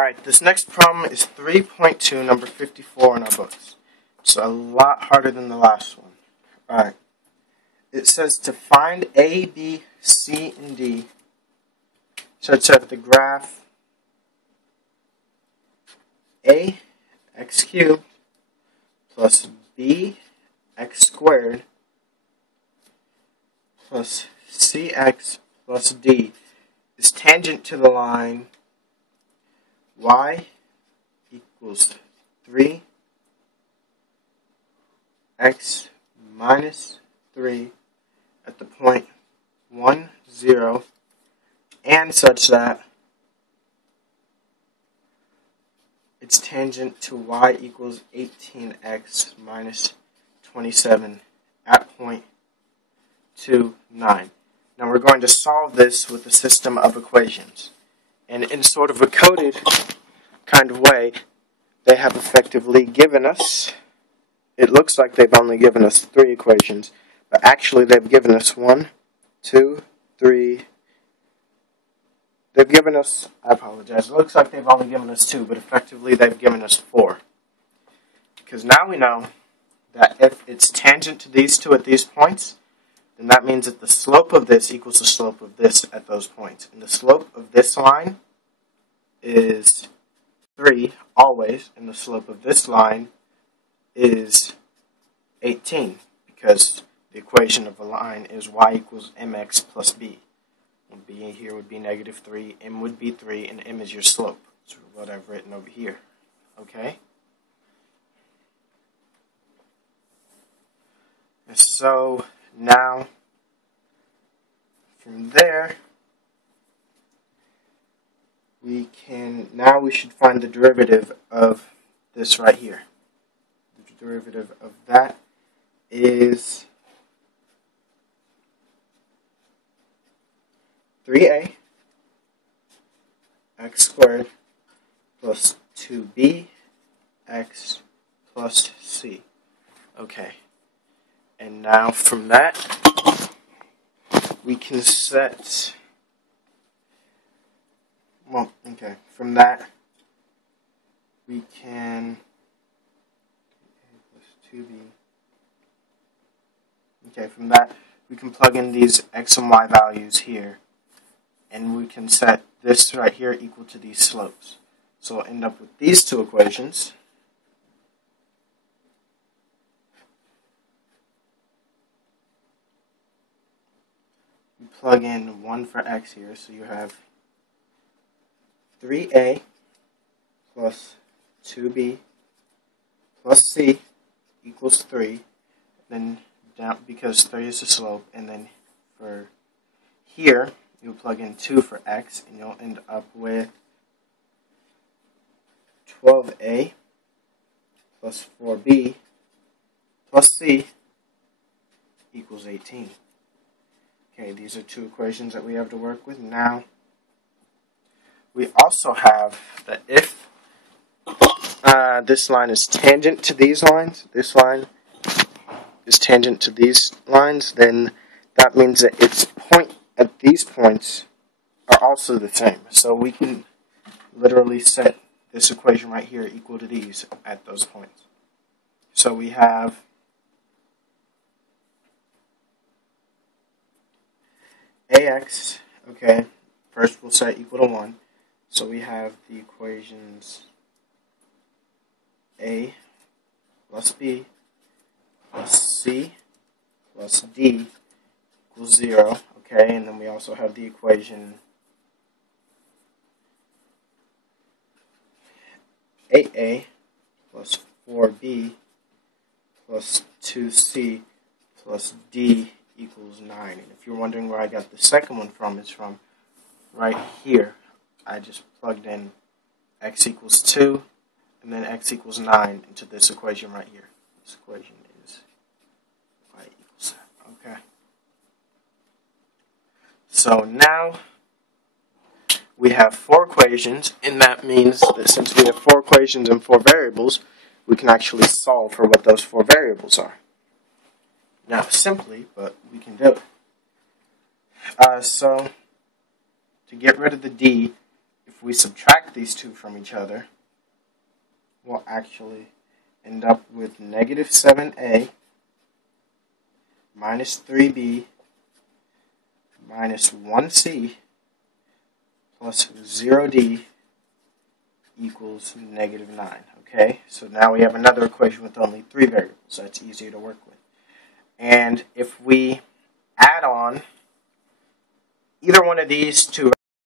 Alright, this next problem is 3.2, number 54 in our books. It's a lot harder than the last one. Alright, it says to find A, B, C, and D such that the graph A x cubed plus B x squared plus CX plus D is tangent to the line y equals 3x minus 3 at the point 1, 0, and such that it's tangent to y equals 18x minus 27 at point 2, 9. Now we're going to solve this with a system of equations. And in sort of a coded kind of way, they have effectively given us, it looks like they've only given us 3 equations, but actually they've given us 1, 2, 3, they've given us, I apologize, it looks like they've only given us 2, but effectively they've given us 4. Because now we know that if it's tangent to these two at these points, then that means that the slope of this equals the slope of this at those points. And the slope of this line is 3, always, and the slope of this line is 18, because the equation of a line is y equals mx plus b. And b here would be negative 3, m would be 3, and m is your slope. That's what I've written over here. Okay? And so now, from there, we should find the derivative of this right here. The derivative of that is 3a x squared plus 2b x plus c. Okay. And now from that, we can set, from that, we can, from that, we can plug in these x and y values here, and we can set this right here equal to these slopes. So we'll end up with these two equations. You plug in 1 for x here, so you have 3a plus 2b plus c equals 3, then down, because 3 is the slope, and then for here, you'll plug in 2 for x, and you'll end up with 12a plus 4b plus c equals 18. Okay, these are 2 equations that we have to work with. Now, we also have that if this line is tangent to these lines, this line is tangent to these lines, then that means that its point at these points are also the same. So we can literally set this equation right here equal to these at those points. So we have ax, okay, first we'll set equal to 1. So we have the equations a plus b plus c plus d equals 0, okay, and then we also have the equation 8a plus 4b plus 2c plus d equals 9. And if you're wondering where I got the second one from, it's from right here. I just plugged in x equals 2 and then x equals 9 into this equation right here. This equation is y equals, okay. So now we have 4 equations, and that means that since we have 4 equations and 4 variables, we can actually solve for what those 4 variables are. Now, simply, but we can do it. So, to get rid of the d, if if we subtract these two from each other, we'll actually end up with negative 7a minus 3b minus 1c plus 0d equals negative 9. Okay, so now we have another equation with only 3 variables. That's easier to work with. And if we add on either one of these two